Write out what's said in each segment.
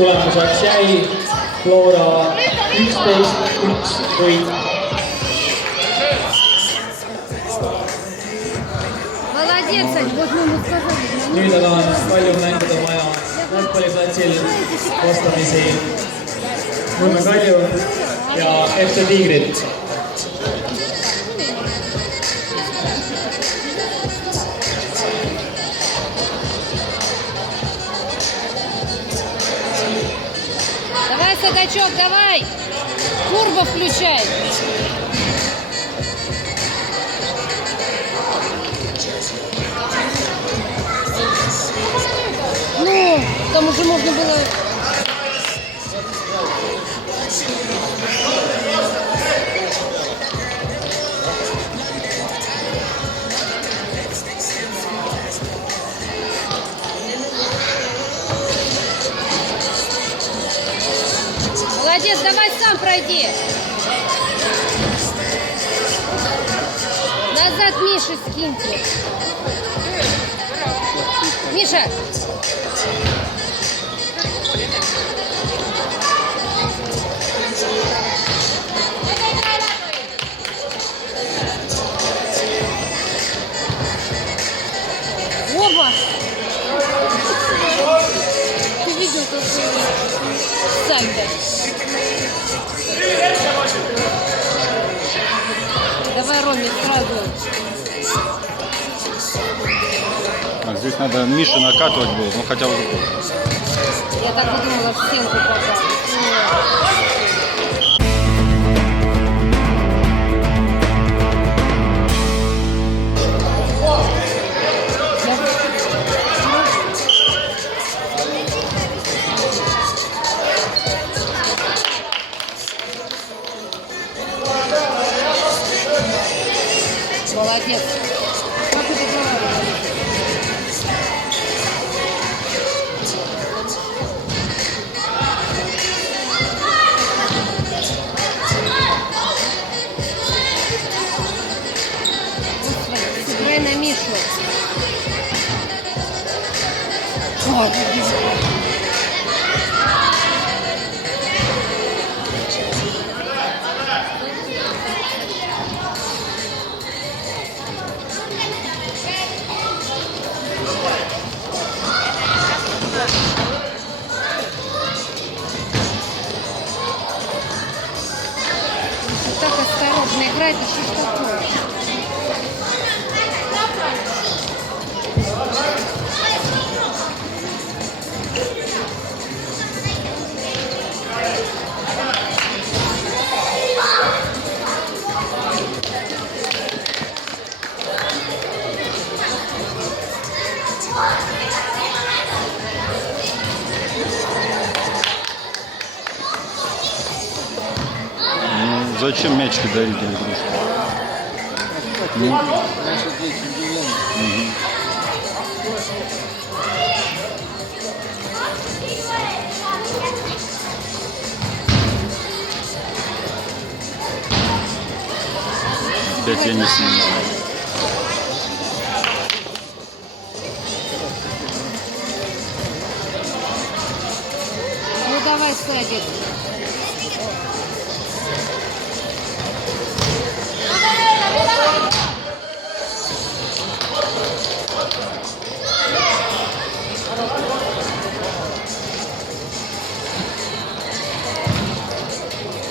tulemuseks jäi Flora 11-1 võit. Nüüd aga on palju mängida vaja jalgpalliplatsil vastamisi Nõmme Kalju ja FC Tigrit. Давай, Садачок, давай! Турбо включай! Ну, там уже можно было... Молодец, давай сам пройди. Назад Мише скиньте. Миша. Оба. Ты видел, как сальто? Давай, Роме, сразу. А здесь надо Мише накатывать было, ну хотя бы. Я так и думала, в стенку попал. Молодец. Как это говорили? Сыграй на Мишу. Вот. Так осторожно играть, да что ж такое? Зачем мячики дарить для игрушки? Опять я не снимаю. Ну давай, Садик.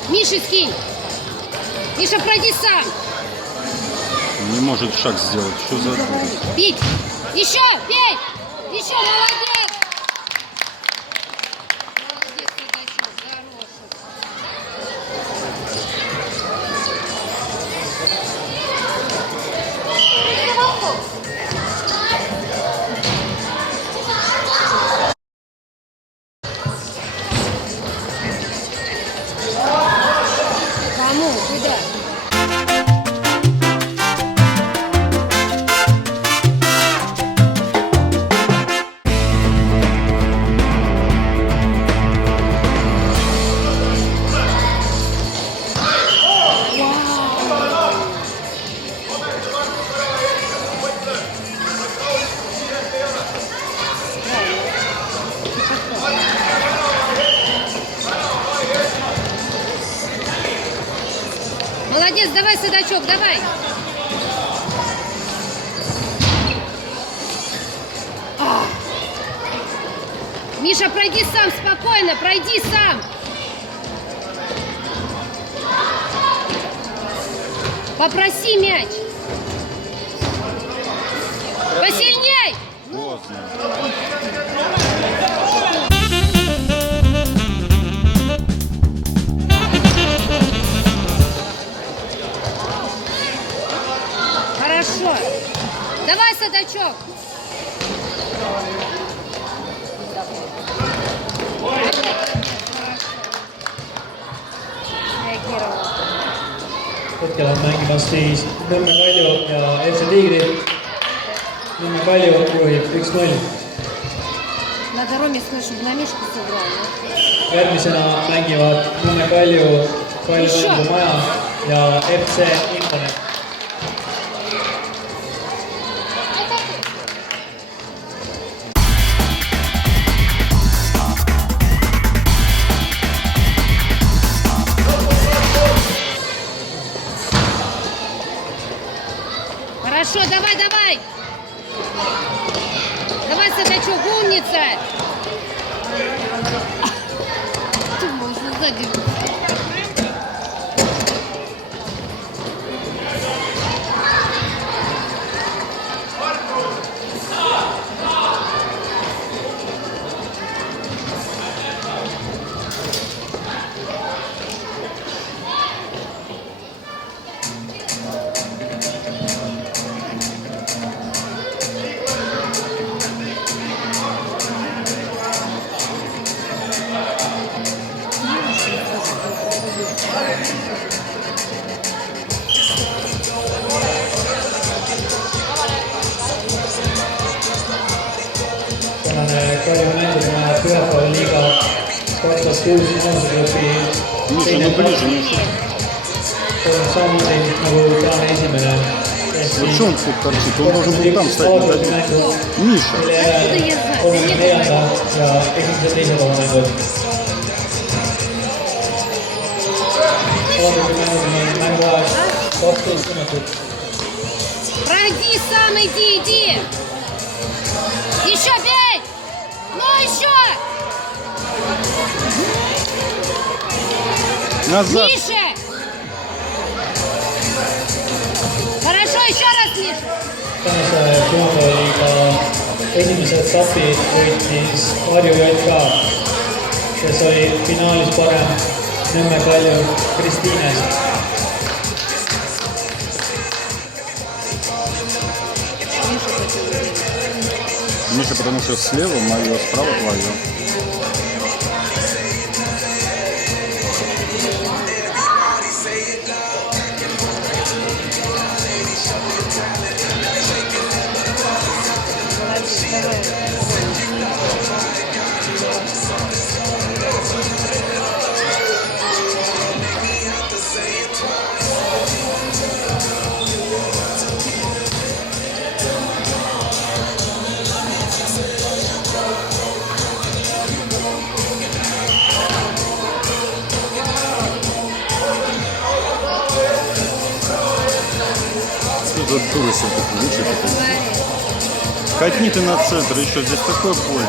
Миша, скинь! Миша, пройди сам! Не может шаг сделать. Что за... Бить! Еще! Бей! Еще! Молодец! Молодец, Садачок, хороший. Кому? Куда? Судачок, давай. А. Миша, пройди сам, спокойно, пройди сам. Попроси мяч. Посильней. Поздно. Хорошо. Давай, Судачок. Реагировал. hetkel on mängimas siis Nõmme Kalju ja FC Tiigrid. Nõmme Kalju juhib 1-0. Надо Роме сказать, чтобы на Мишку сыграл. Да? Järgmisena mängivad Nõmme Kalju Maja ja FC Imponet. Хорошо, давай, давай. Давай, Судачок, умница. Ты можешь сзади. tänane Kalju mängimine pühapäeva liiga 2006 noortegrupi Миша, ну ближе, Миша. samuti nagu tänane esimene. Вот что он тут торчит? Он должен был там стать. Миша. mille järel 34. ja esimese teise koha mängud. Mänguaeg 12 minutit. Пройди сам, иди. Еще бей! Ну еще! Назад. Миша! Хорошо, еще раз, Миша! Tänase pühapäevaliiga esimese etapi võitis Harju JK, kes oli finaalis parem Nõmme Kalju Kristiinest. Миша, потому что слева мое, справа твое. Что за дура все-таки лучше такой. Катни ты на центр, еще здесь такое поле.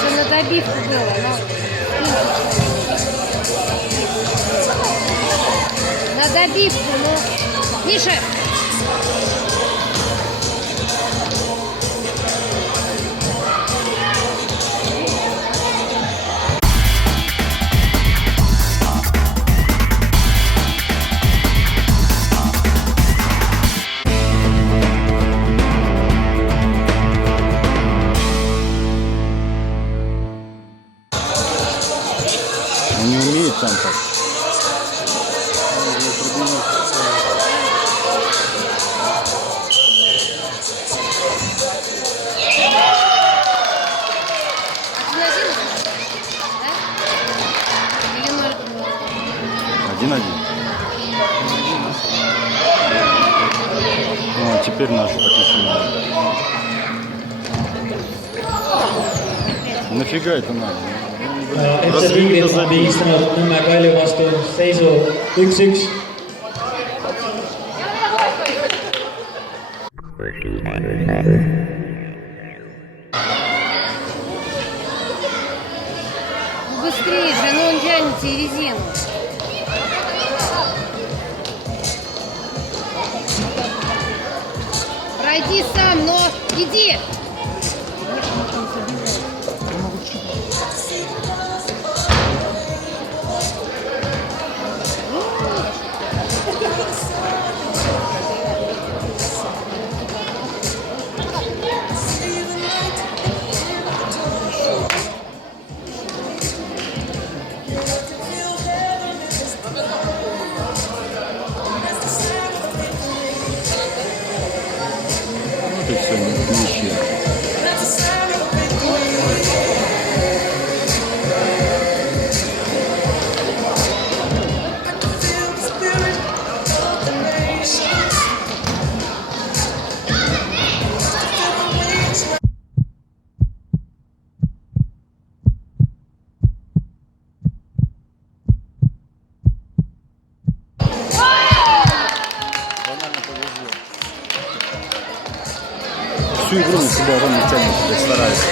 Это на добивку было, на добивку, ну. Миша! Он не умеет там так. 1-1. Ну, а теперь наши подключены. Нафига это надо? FC Liigrid on viigistanud Nõmme Kalju vastu seisu 1-1. Ну, быстрее же, ну он тянете резину. Пройди сам, но иди. Вот и все, ничья. Банально повезло. Всю игру на себя Рома тянет, блядь, старается.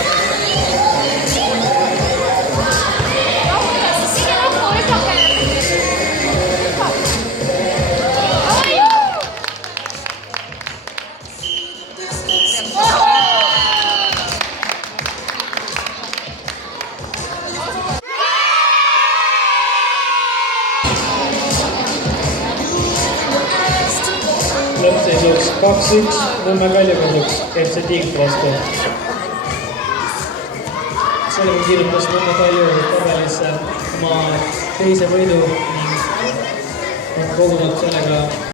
Lõppseisuks 2-1 Nõmme Kalju kasuks FC Liigrid vastu. Sellega kirjutas Nõmme Kalju tabelisse oma teise võidu ning on kogunud sellega